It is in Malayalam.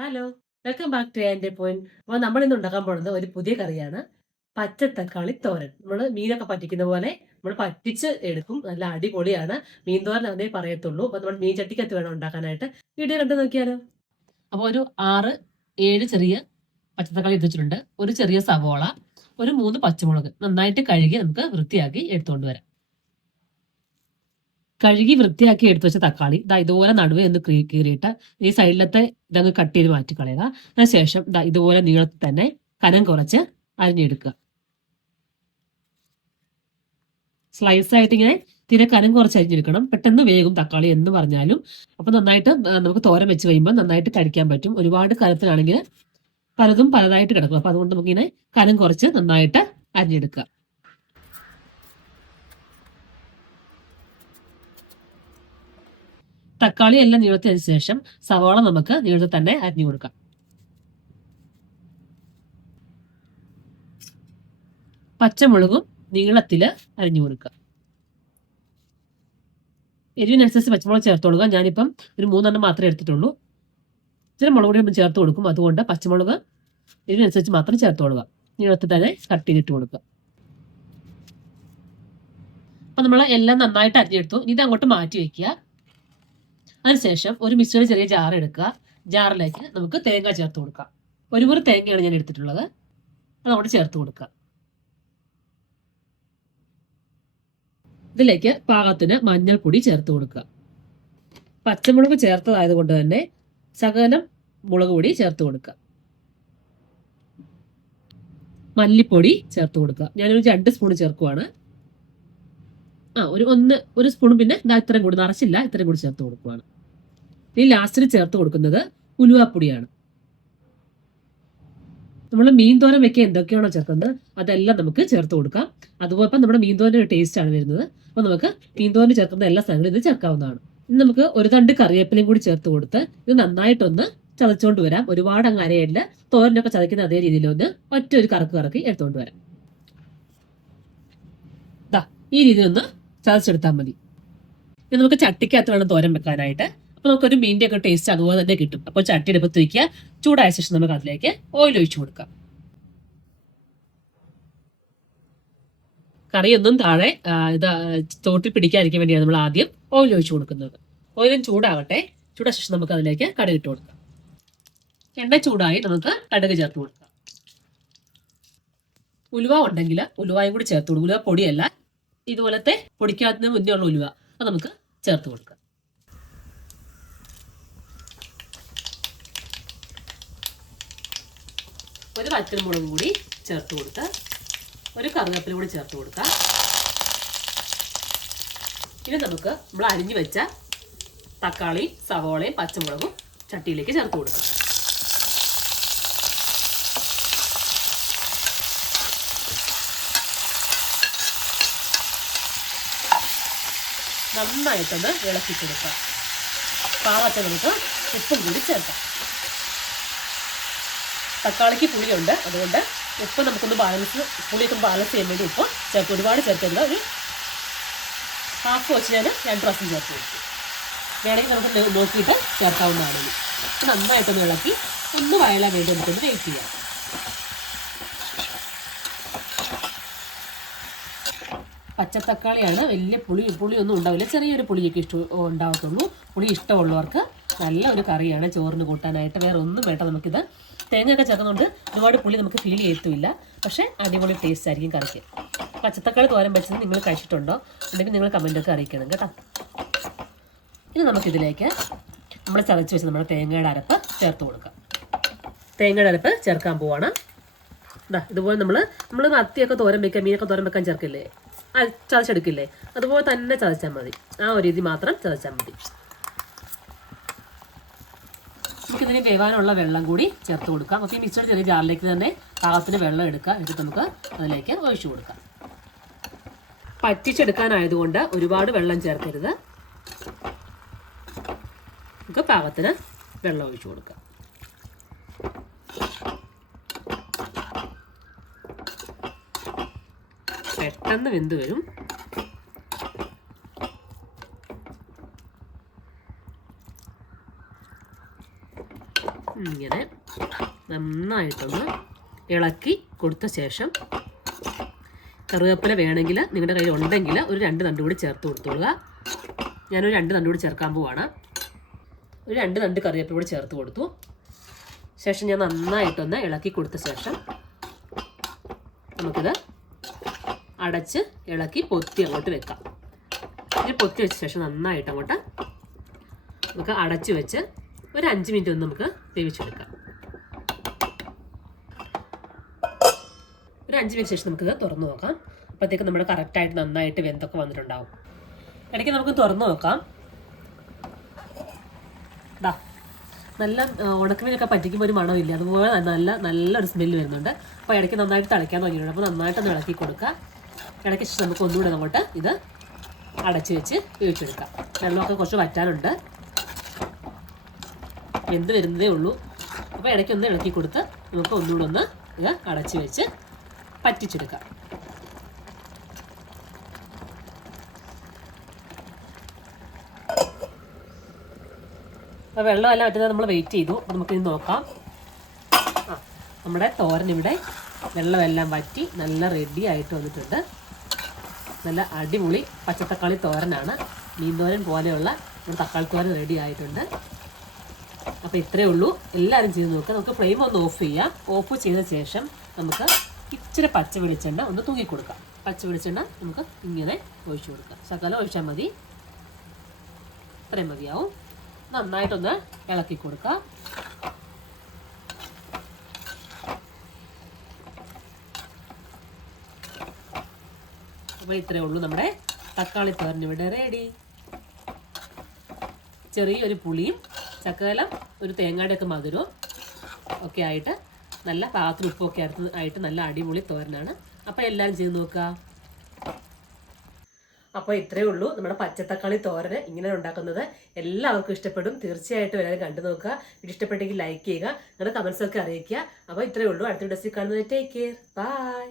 ഹലോ, വെൽക്കം ബാക്ക് ടു എൻ്റെ പോയിന്റ്. അപ്പോൾ നമ്മൾ ഇന്ന് ഉണ്ടാക്കാൻ പോകുന്നത് ഒരു പുതിയ കറിയാണ്. പച്ചത്തക്കാളി തോരൻ. നമ്മൾ മീനൊക്കെ പറ്റിക്കുന്ന പോലെ നമ്മൾ പറ്റിച്ച് എടുക്കും. നല്ല അടിപൊളിയാണ്. മീൻ തോരൻ അതേ പറയത്തുള്ളൂ. അപ്പോൾ നമ്മൾ മീൻ ചട്ടിക്കകത്ത് വേണം ഉണ്ടാക്കാനായിട്ട്. വീഡിയോ കണ്ടു നോക്കിയാലോ. അപ്പോൾ ഒരു 6-7 ചെറിയ പച്ചത്തക്കാളി എടുത്ത് വെച്ചിട്ടുണ്ട്. ഒരു ചെറിയ സവോള, ഒരു 3 പച്ചമുളക് നന്നായിട്ട് കഴുകി നമുക്ക് വൃത്തിയാക്കി എടുത്തുകൊണ്ട് വരാം. കഴുകി വൃത്തിയാക്കി എടുത്തു വെച്ച തക്കാളി ഇതുപോലെ നടുവേ ഒന്ന് കീറിയിട്ട് ഈ സൈഡിലത്തെ ഇതങ്ങ് കട്ട് ചെയ്ത് മാറ്റി കളയുക. അതിനുശേഷം ഇതുപോലെ നീളത്തിൽ തന്നെ കനം കുറച്ച് അരിഞ്ഞെടുക്കുക. സ്ലൈസ് ആയിട്ട് ഇങ്ങനെ തീരെ കനം കുറച്ച് അരിഞ്ഞെടുക്കണം. പെട്ടെന്ന് വേഗം തക്കാളി എന്ന് പറഞ്ഞാലും. അപ്പൊ നന്നായിട്ട് നമുക്ക് തോരൻ വെച്ച് കഴിയുമ്പോൾ നന്നായിട്ട് കഴിക്കാൻ പറ്റും. ഒരുപാട് കനത്തിലാണെങ്കിൽ പലതും പലതായിട്ട് കിടക്കും. അപ്പൊ അതുകൊണ്ട് നമുക്കിങ്ങനെ കനം കുറച്ച് നന്നായിട്ട് അരിഞ്ഞെടുക്കുക. തക്കാളി എല്ലാം നീളത്തിന് ശേഷം സവാള നമുക്ക് നീളത്തിൽ തന്നെ അരിഞ്ഞു കൊടുക്കാം. പച്ചമുളകും നീളത്തിൽ അരിഞ്ഞു കൊടുക്കുക. എരിവിനനുസരിച്ച് പച്ചമുളക് ചേർത്ത് കൊടുക്കുക. ഞാനിപ്പം ഒരു 3 മാത്രമേ എടുത്തിട്ടുള്ളൂ. ഇച്ചിരി മുളക് പൊടി ഒന്ന് ചേർത്ത് കൊടുക്കും. അതുകൊണ്ട് പച്ചമുളക് എരിവിനനുസരിച്ച് മാത്രം ചേർത്ത് കൊടുക്കുക. നീളത്തിൽ തന്നെ കട്ട് ചെയ്തിട്ട് കൊടുക്കുക. അപ്പൊ നമ്മൾ എല്ലാം നന്നായിട്ട് അരിഞ്ഞെടുത്തു. ഇത് അങ്ങോട്ട് മാറ്റി വെക്കുക. അതിനുശേഷം ഒരു മിക്സിയുടെ ചെറിയ ജാർ എടുക്കുക. ജാറിലേക്ക് നമുക്ക് തേങ്ങ ചേർത്ത് കൊടുക്കാം. ഒരു മുറി തേങ്ങയാണ് ഞാൻ എടുത്തിട്ടുള്ളത്. അതങ്ങോട്ട് ചേർത്ത് കൊടുക്കുക. ഇതിലേക്ക് പാകത്തിന് മഞ്ഞൾപ്പൊടി ചേർത്ത് കൊടുക്കുക. പച്ചമുളക് ചേർത്തതായത് കൊണ്ട് തന്നെ ശകലം മുളക് പൊടി ചേർത്ത് കൊടുക്കുക. മല്ലിപ്പൊടി ചേർത്ത് കൊടുക്കുക. ഞാനൊരു 2 സ്പൂൺ ചേർക്കുവാണ്. ഒരു സ്പൂൺ, പിന്നെ ഇത്രയും കൂടി നിറച്ചില്ല, ഇത്രയും കൂടി ചേർത്ത് കൊടുക്കുവാണ്. ഇനി ലാസ്റ്റിൽ ചേർത്ത് കൊടുക്കുന്നത് ഉലുവാപ്പൊടിയാണ്. നമ്മൾ മീൻ തോരൻ വെക്കാൻ എന്തൊക്കെയാണോ ചേർക്കുന്നത് അതെല്ലാം നമുക്ക് ചേർത്ത് കൊടുക്കാം. അതുപോലെ ഇപ്പം നമ്മുടെ മീൻ തോരൻ്റെ ഒരു ടേസ്റ്റ് ആണ് വരുന്നത്. അപ്പോൾ നമുക്ക് മീൻ തോരന് ചേർക്കുന്ന എല്ലാ സാധനങ്ങളും ഇത് ചേർക്കാവുന്നതാണ്. ഇനി നമുക്ക് ഒരു തണ്ട് കറിവേപ്പിലയും കൂടി ചേർത്ത് കൊടുത്ത് ഇത് നന്നായിട്ടൊന്ന് ചതച്ചുകൊണ്ട് വരാം. ഒരുപാട് അങ്ങ് അരയില്ല. തോരനൊക്കെ ചതയ്ക്കുന്ന അതേ രീതിയിൽ ഒന്ന് ഒറ്റ ഒരു കറക്കി എടുത്തുകൊണ്ട് വരാം. ഈ രീതിയിൽ ഒന്ന് ചതച്ചെടുത്താൽ മതി. ഇനി നമുക്ക് ചട്ടിക്കകത്ത് വേണം തോരൻ വെക്കാനായിട്ട്. അപ്പോൾ നമുക്കൊരു മീൻ്റെ ഒക്കെ ടേസ്റ്റ് അതുപോലെ തന്നെ കിട്ടും. അപ്പോൾ ചട്ടി എടുപ്പത്ത് വയ്ക്കുക. ചൂടായ ശേഷം നമുക്ക് അതിലേക്ക് ഓയിൽ ഒഴിച്ചു കൊടുക്കാം. കറിയൊന്നും താഴെ തോട്ടിൽ പിടിക്കാതിരിക്കാൻ വേണ്ടിയാണ് നമ്മൾ ആദ്യം ഓയിൽ ഒഴിച്ചു കൊടുക്കുന്നത്. ഓയിലും ചൂടാകട്ടെ. ചൂടായ ശേഷം നമുക്ക് അതിലേക്ക് കടുക് ഇട്ട് കൊടുക്കാം. എണ്ണ ചൂടായി നമുക്ക് കടുക് ചേർത്ത് കൊടുക്കാം. ഉലുവ ഉണ്ടെങ്കിൽ ഉലുവായും കൂടി ചേർത്ത് കൊടുക്കും. ഉലുവ പൊടിയല്ല, ഇതുപോലത്തെ പൊടിക്കാത്തതിന് മുന്നേ ഉള്ള ഉലുവ. അത് നമുക്ക് ചേർത്ത് കൊടുക്കാം. ഒരു വറ്റൽമുളകും കൂടി ചേർത്ത് കൊടുത്ത് ഒരു കറിവേപ്പില കൂടി ചേർത്ത് കൊടുക്കാം. ഇനി നമുക്ക് നമ്മൾ അരിഞ്ഞു വെച്ച തക്കാളി, സവോളയും പച്ചമുളകും ചട്ടിയിലേക്ക് ചേർത്ത് കൊടുക്കാം. നന്നായിട്ടൊന്ന് ഇളക്കി കൊടുക്കാം. പാകത്തിന് നമുക്ക് ഉപ്പും കൂടി ചേർക്കാം. തക്കാളിക്ക് പുളിയുണ്ട്, അതുകൊണ്ട് ഉപ്പ് നമുക്കൊന്ന് പുളിയൊക്കെ ബാലൻസ് ചെയ്യാൻ വേണ്ടി ഉപ്പ് ചേർത്ത്. ഒരുപാട് ചേർത്തില്ല, ഒരു ഹാഫ് വെച്ച് ഞാൻ 2 പ്രാവശ്യം ചേർത്ത് കൊടുക്കും. വേണമെങ്കിൽ നമുക്ക് നോക്കിയിട്ട് ചേർക്കാവുന്നതാണ്. നന്നായിട്ടൊന്ന് ഇളക്കി ഒന്ന് വയലാൻ വേണ്ടി നമുക്കൊന്ന് വെയിറ്റ് ചെയ്യാം. പച്ചത്തക്കാളിയാണ്, വലിയ പുളിയൊന്നും ഉണ്ടാവില്ല. ചെറിയൊരു പുളിയൊക്കെ ഉണ്ടാവത്തുള്ളൂ. പുളി ഇഷ്ടമുള്ളവർക്ക് നല്ല ഒരു കറിയാണ് ചോറിന് കൂട്ടാനായിട്ട്. വേറെ ഒന്നും വേണ്ട. നമുക്കിത് തേങ്ങയൊക്കെ ചേർക്കുന്നുണ്ട്. ഒരുപാട് പുളി നമുക്ക് ഫീൽ ചെയ്യത്തുമില്ല. പക്ഷേ അടിപൊളി ടേസ്റ്റ് ആയിരിക്കും കറിക്ക്. പച്ചത്തക്കാളി തോരൻ വെച്ചത് നിങ്ങൾ കഴിച്ചിട്ടുണ്ടോ? ഉണ്ടെങ്കിൽ നിങ്ങൾ കമൻറ്റൊക്കെ അറിയിക്കണം കേട്ടോ. ഇനി നമുക്കിതിലേക്ക് നമ്മൾ ചതച്ച് വെച്ച് നമ്മുടെ തേങ്ങയുടെ അരപ്പ് ചേർത്ത് കൊടുക്കാം. തേങ്ങയുടെ അരപ്പ് ചേർക്കാൻ പോവാണ്. ഇതുപോലെ നമ്മൾ മത്തിയൊക്കെ തോരൻ വെക്കാൻ, മീനൊക്കെ തോരൻ വെക്കാൻ ചേർക്കില്ലേ, ചതച്ചെടുക്കില്ലേ, അതുപോലെ തന്നെ ചതച്ചാൽ മതി. ആ ഒരു രീതി മാത്രം ചതച്ചാൽ മതി. നമുക്കിതിന് വേവാനുള്ള വെള്ളം കൂടി ചേർത്ത് കൊടുക്കാം. അപ്പോൾ ഈ മിക്സഡ് ചെറിയ ജാറിലേക്ക് തന്നെ പാകത്തിന് വെള്ളം എടുക്കുക. എന്നിട്ട് നമുക്ക് അതിലേക്ക് ഒഴിച്ചു കൊടുക്കാം. പറ്റിച്ചെടുക്കാനായതുകൊണ്ട് ഒരുപാട് വെള്ളം ചേർക്കരുത്. നമുക്ക് പാകത്തിന് വെള്ളം ഒഴിച്ചു കൊടുക്കാം. പെട്ടെന്ന് വെന്ത് വരും. ഇങ്ങനെ നന്നായിട്ടൊന്ന് ഇളക്കി കൊടുത്ത ശേഷം കറിവേപ്പില വേണമെങ്കിൽ നിങ്ങളുടെ കയ്യിൽ ഉണ്ടെങ്കിൽ ഒരു 2 തണ്ട് കൂടി ചേർത്ത് കൊടുത്തോളുക. ഞാനൊരു 2 തണ്ട് കൂടി ചേർക്കാൻ പോവാണ്. ഒരു 2 തണ്ട് കറിവേപ്പില കൂടി ചേർത്ത് കൊടുത്തു. ശേഷം ഞാൻ നന്നായിട്ടൊന്ന് ഇളക്കി കൊടുത്ത ശേഷം നമുക്കിത് അടച്ച് ഇളക്കി പൊത്തി അങ്ങോട്ട് വെക്കാം. ഇനി പൊത്തി വെച്ച ശേഷം നന്നായിട്ട് അങ്ങോട്ട് നമുക്ക് അടച്ച് വെച്ച് ഒരു 5 മിനിറ്റ് ഒന്ന് നമുക്ക് വേവിച്ചെടുക്കാം. ഒരു 5 മിനിറ്റ് ശേഷം നമുക്കിത് തുറന്നു നോക്കാം. അപ്പോഴത്തേക്ക് നമ്മുടെ കറക്റ്റായിട്ട് നന്നായിട്ട് വെന്തൊക്കെ വന്നിട്ടുണ്ടാവും. ഇടയ്ക്ക് നമുക്ക് തുറന്നു നോക്കാം. ഇതാ നല്ല ഉണക്കമീനൊക്കെ പറ്റിക്കുമ്പോൾ ഒരു മണമില്ല, അതുപോലെ നല്ലൊരു സ്മെല്ല് വരുന്നുണ്ട്. അപ്പോൾ ഇടയ്ക്ക് നന്നായിട്ട് തിളയ്ക്കാൻ തുടങ്ങിയിട്ടുണ്ട്. അപ്പോൾ നന്നായിട്ടൊന്ന് ഇളക്കി കൊടുക്കുക. ഇടയ്ക്ക് ശേഷം നമുക്ക് ഒന്നുകൂടെ അങ്ങോട്ട് ഇത് അടച്ച് വെച്ച് വേവിച്ചെടുക്കാം. വെള്ളമൊക്കെ കുറച്ച് വറ്റാനുണ്ട്, വെന്ത് വരുന്നതേ ഉള്ളൂ. അപ്പോൾ ഇടയ്ക്കൊന്ന് ഇളക്കി കൊടുത്ത് നമുക്ക് ഒന്നുകൂടെ ഒന്ന് ഇത് അടച്ച് വെച്ച് പറ്റിച്ചെടുക്കാം. അപ്പോൾ വെള്ളമെല്ലാം വറ്റുന്നത് നമ്മൾ വെയിറ്റ് ചെയ്തു. അപ്പോൾ നമുക്കിത് നോക്കാം. നമ്മുടെ തോരൻ ഇവിടെ വെള്ളമെല്ലാം വറ്റി നല്ല റെഡി ആയിട്ട് വന്നിട്ടുണ്ട്. നല്ല അടിപൊളി പച്ചത്തക്കാളി തോരനാണ്. മീൻ തോരൻ പോലെയുള്ള ഒരു തക്കാളി തോരൻ റെഡി ആയിട്ടുണ്ട്. അപ്പോൾ ഇത്രയേ ഉള്ളൂ. എല്ലാവരും ചെയ്ത് നോക്കുക. നമുക്ക് ഫ്ലെയിം ഒന്ന് ഓഫ് ചെയ്യാം. ഓഫ് ചെയ്ത ശേഷം നമുക്ക് ഇച്ചിരി പച്ച വെളിച്ചെണ്ണ ഒന്ന് തൂക്കി കൊടുക്കാം. പച്ച വെളിച്ചെണ്ണ നമുക്ക് ഇങ്ങനെ ഒഴിച്ചു കൊടുക്കാം. ശകലം ഒഴിച്ചാൽ മതി, ഇത്രയും മതിയാവും. നന്നായിട്ടൊന്ന് ഇളക്കി കൊടുക്കുക. അപ്പോൾ ഇത്രയേ ഉള്ളൂ. നമ്മുടെ തക്കാളി തോരൻ ഇവിടെ റെഡി. ചെറിയൊരു പുളിയും ചക്കലം ഒരു തേങ്ങയുടെയൊക്കെ മധുരവും ഒക്കെ ആയിട്ട് നല്ല പാകത്തിന് ഉപ്പൊക്കെ ആയിട്ട് നല്ല അടിപൊളി തോരനാണ്. അപ്പോൾ എല്ലാവരും ചെയ്ത് നോക്കുക. അപ്പോൾ ഇത്രയേ ഉള്ളൂ നമ്മുടെ പച്ചത്തക്കാളി തോരന് ഇങ്ങനെ ഉണ്ടാക്കുന്നത്. എല്ലാവർക്കും ഇഷ്ടപ്പെടും. തീർച്ചയായിട്ടും എല്ലാവരും കണ്ടു നോക്കുക. വീഡിയോ ഇഷ്ടപ്പെട്ടെങ്കിൽ ലൈക്ക് ചെയ്യുക, നിങ്ങളുടെ കമൻസൊക്കെ അറിയിക്കുക. അപ്പോൾ ഇത്രയേ ഉള്ളൂ. അടുത്ത വീഡിയോസിൽ കാണുന്നത്. Take care, by.